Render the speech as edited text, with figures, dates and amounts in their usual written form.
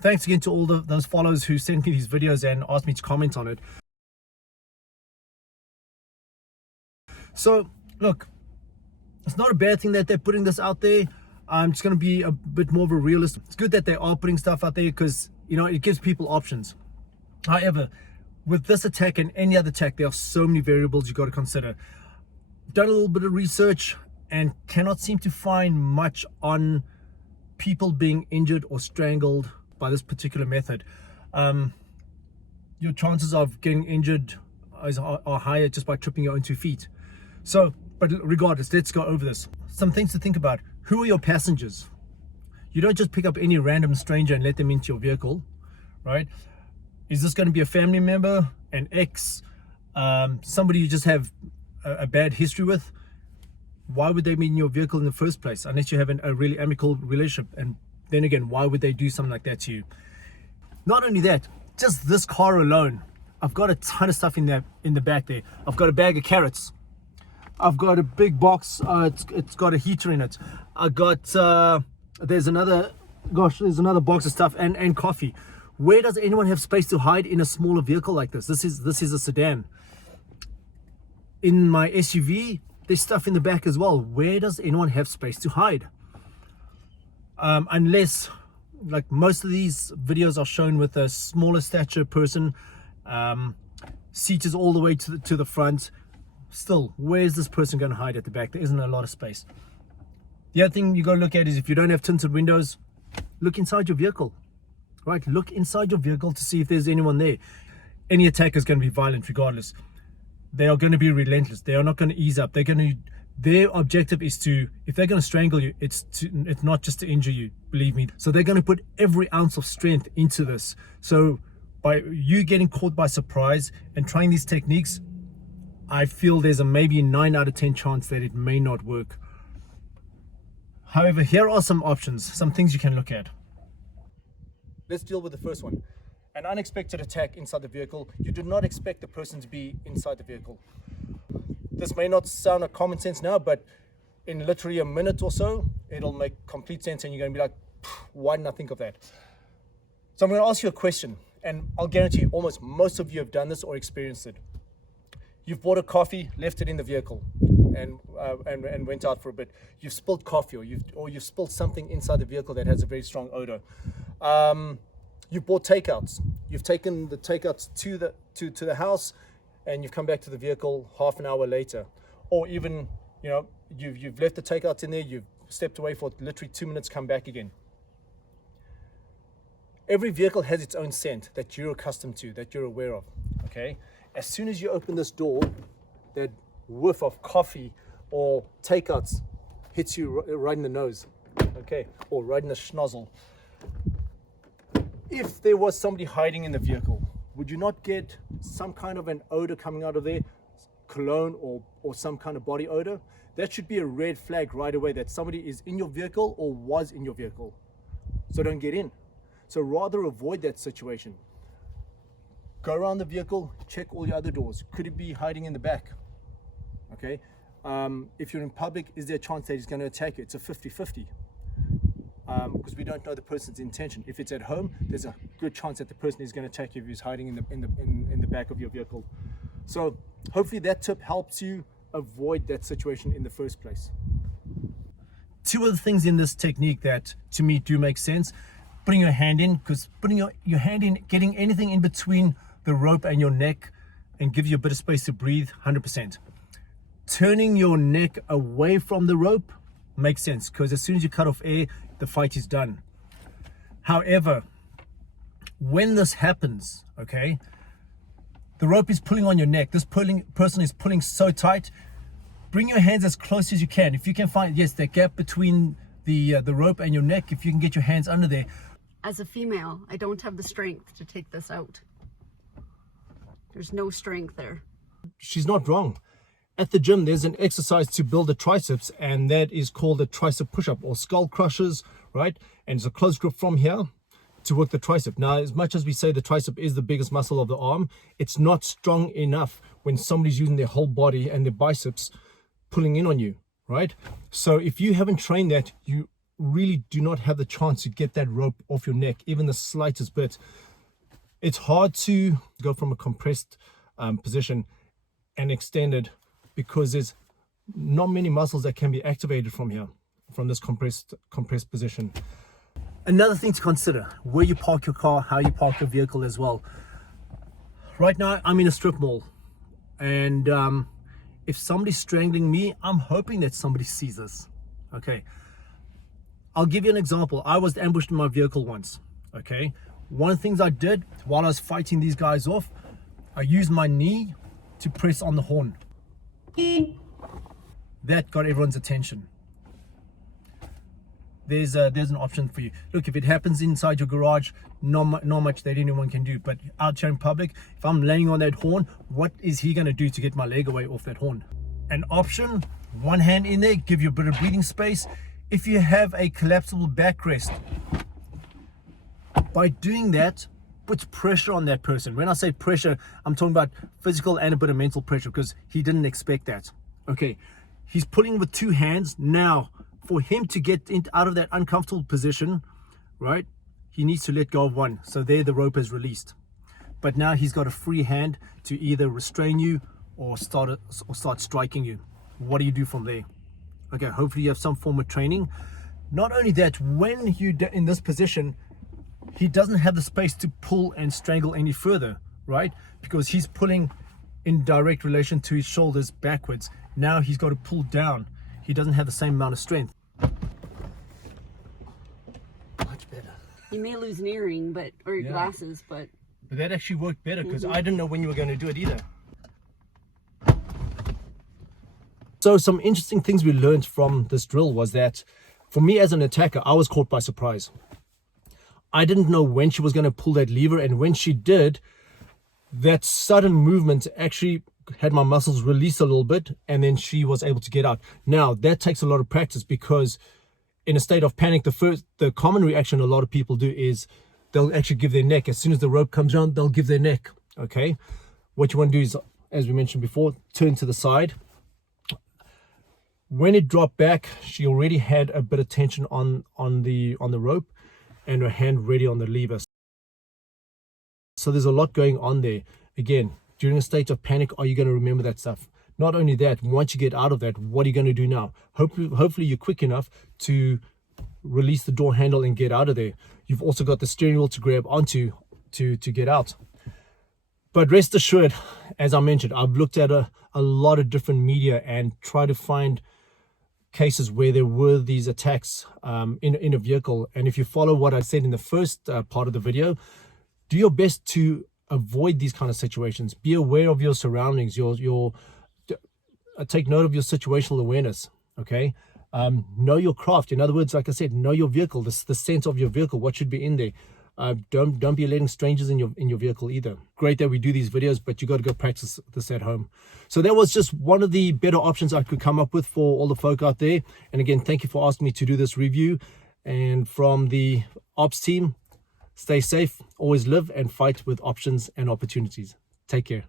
thanks again to all those followers who sent me these videos and asked me to comment on it. So look, it's not a bad thing that they're putting this out there. I'm just going to be a bit more of a realist. It's good that they are putting stuff out there because, you know, it gives people options. However, with this attack and any other attack, there are so many variables you got to consider. Done a little bit of research and cannot seem to find much on people being injured or strangled by this particular method. Your chances of getting injured are higher just by tripping your own 2 feet. So, but regardless, let's go over this. Some things to think about. Who are your passengers? You don't just pick up any random stranger and let them into your vehicle, right? Is this going to be a family member, an ex, somebody you just have a bad history with? Why would they be in your vehicle in the first place unless you have a really amicable relationship? And then again, why would they do something like that to you? Not only that, just this car alone, I've got a ton of stuff in the back there. I've got a bag of carrots. I've got a big box. It's got a heater in it. I got there's another box of stuff and coffee. Where does anyone have space to hide in a smaller vehicle like this? This is a sedan. In my SUV, there's stuff in the back as well. Where does anyone have space to hide? Unless, like most of these videos are shown with a smaller stature person, seat is all the way to the front. Still, where's this person going to hide at the back? There isn't a lot of space. The other thing you got to look at is if you don't have tinted windows, look inside your vehicle, right? Look inside your vehicle to see if there's anyone there. Any attacker is going to be violent regardless. They are going to be relentless. They are not going to ease up. Their objective is to, if they're going to strangle you, it's not just to injure you, believe me. So they're going to put every ounce of strength into this. So by you getting caught by surprise and trying these techniques, I feel there's a maybe 9 out of 10 chance that it may not work. However, here are some options, some things you can look at. Let's deal with the first one. An unexpected attack inside the vehicle. You do not expect the person to be inside the vehicle. This may not sound like common sense now, but in literally a minute or so, it'll make complete sense and you're going to be like, why didn't I think of that? So I'm going to ask you a question, and I'll guarantee you almost most of you have done this or experienced it. You've bought a coffee, left it in the vehicle, and went out for a bit. You've spilled coffee, or you've spilled something inside the vehicle that has a very strong odor. You've bought takeouts. You've taken the takeouts to the house, and you've come back to the vehicle half an hour later. Or even, you know, you've left the takeouts in there. You've stepped away for literally 2 minutes, come back again. Every vehicle has its own scent that you're accustomed to, that you're aware of. Okay. As soon as you open this door, that whiff of coffee or takeouts hits you right in the nose, okay, or right in the schnozzle. If there was somebody hiding in the vehicle, would you not get some kind of an odor coming out of there, cologne or some kind of body odor? That should be a red flag right away that somebody is in your vehicle or was in your vehicle. So don't get in. So rather avoid that situation. Go around the vehicle, check all the other doors. Could it be hiding in the back? Okay. If you're in public, is there a chance that he's going to attack you? It's a 50-50. Because we don't know the person's intention. If it's at home, there's a good chance that the person is going to attack you if he's hiding in the back of your vehicle. So hopefully that tip helps you avoid that situation in the first place. Two other things in this technique that to me do make sense. Putting your hand in, because putting your hand in, getting anything in between the rope and your neck and gives you a bit of space to breathe, 100%. Turning your neck away from the rope makes sense, because as soon as you cut off air, the fight is done. However, when this happens, okay, the rope is pulling on your neck. This person is pulling so tight. Bring your hands as close as you can. If you can find, yes, that gap between the rope and your neck, if you can get your hands under there. As a female, I don't have the strength to take this out. There's no strength there. She's not wrong. At the gym, there's an exercise to build the triceps, and that is called a tricep push-up or skull crushers, right? And it's a close grip from here to work the tricep. Now, as much as we say the tricep is the biggest muscle of the arm, it's not strong enough when somebody's using their whole body and their biceps pulling in on you, right? So if you haven't trained that, you really do not have the chance to get that rope off your neck, even the slightest bit. It's hard to go from a compressed position and extended because there's not many muscles that can be activated from here, from this compressed position. Another thing to consider, where you park your car, how you park your vehicle as well. Right now I'm in a strip mall, and if somebody's strangling me, I'm hoping that somebody sees this. Okay, I'll give you an example. I was ambushed in my vehicle once. Okay, one of the things I did while I was fighting these guys off, I used my knee to press on the horn. That got everyone's attention. There's an option for you. Look, if it happens inside your garage, not much that anyone can do. But out here in public, if I'm laying on that horn, what is he going to do to get my leg away off that horn? An option, one hand in there, give you a bit of breathing space. If you have a collapsible backrest, by doing that, puts pressure on that person. When I say pressure, I'm talking about physical and a bit of mental pressure, because he didn't expect that. Okay, he's pulling with two hands. Now, for him to get out of that uncomfortable position, right, he needs to let go of one. So there the rope is released. But now he's got a free hand to either restrain you or start striking you. What do you do from there? Okay, hopefully you have some form of training. Not only that, when you're in this position, he doesn't have the space to pull and strangle any further, right? Because he's pulling in direct relation to his shoulders backwards. Now he's got to pull down. He doesn't have the same amount of strength. Much better. You may lose an earring, or your glasses, but that actually worked better, because I didn't know when you were going to do it either. So some interesting things we learned from this drill was that, for me as an attacker, I was caught by surprise. I didn't know when she was going to pull that lever, and when she did, that sudden movement actually had my muscles release a little bit, and then she was able to get out. Now that takes a lot of practice, because in a state of panic, the common reaction a lot of people do is they'll actually give their neck. As soon as the rope comes around, they'll give their neck. Okay, what you want to do is, as we mentioned before, turn to the side. When it dropped back, she already had a bit of tension on the rope, and her hand ready on the lever. So there's a lot going on there. Again, during a state of panic, are you going to remember that stuff? Not only that, once you get out of that, what are you going to do now? Hopefully you're quick enough to release the door handle and get out of there. You've also got the steering wheel to grab onto to get out. But rest assured, as I mentioned, I've looked at a lot of different media and tried to find cases where there were these attacks in a vehicle. And if you follow what I said in the first part of the video, do your best to avoid these kind of situations. Be aware of your surroundings, take note of your situational awareness. Okay, know your craft. In other words, like I said, know your vehicle, the sense of your vehicle, what should be in there. Don't be letting strangers in your vehicle either. Great that we do these videos, but you got to go practice this at home. So that was just one of the better options I could come up with for all the folk out there. And again, thank you for asking me to do this review. And from the ops team, stay safe, always live and fight with options and opportunities. Take care.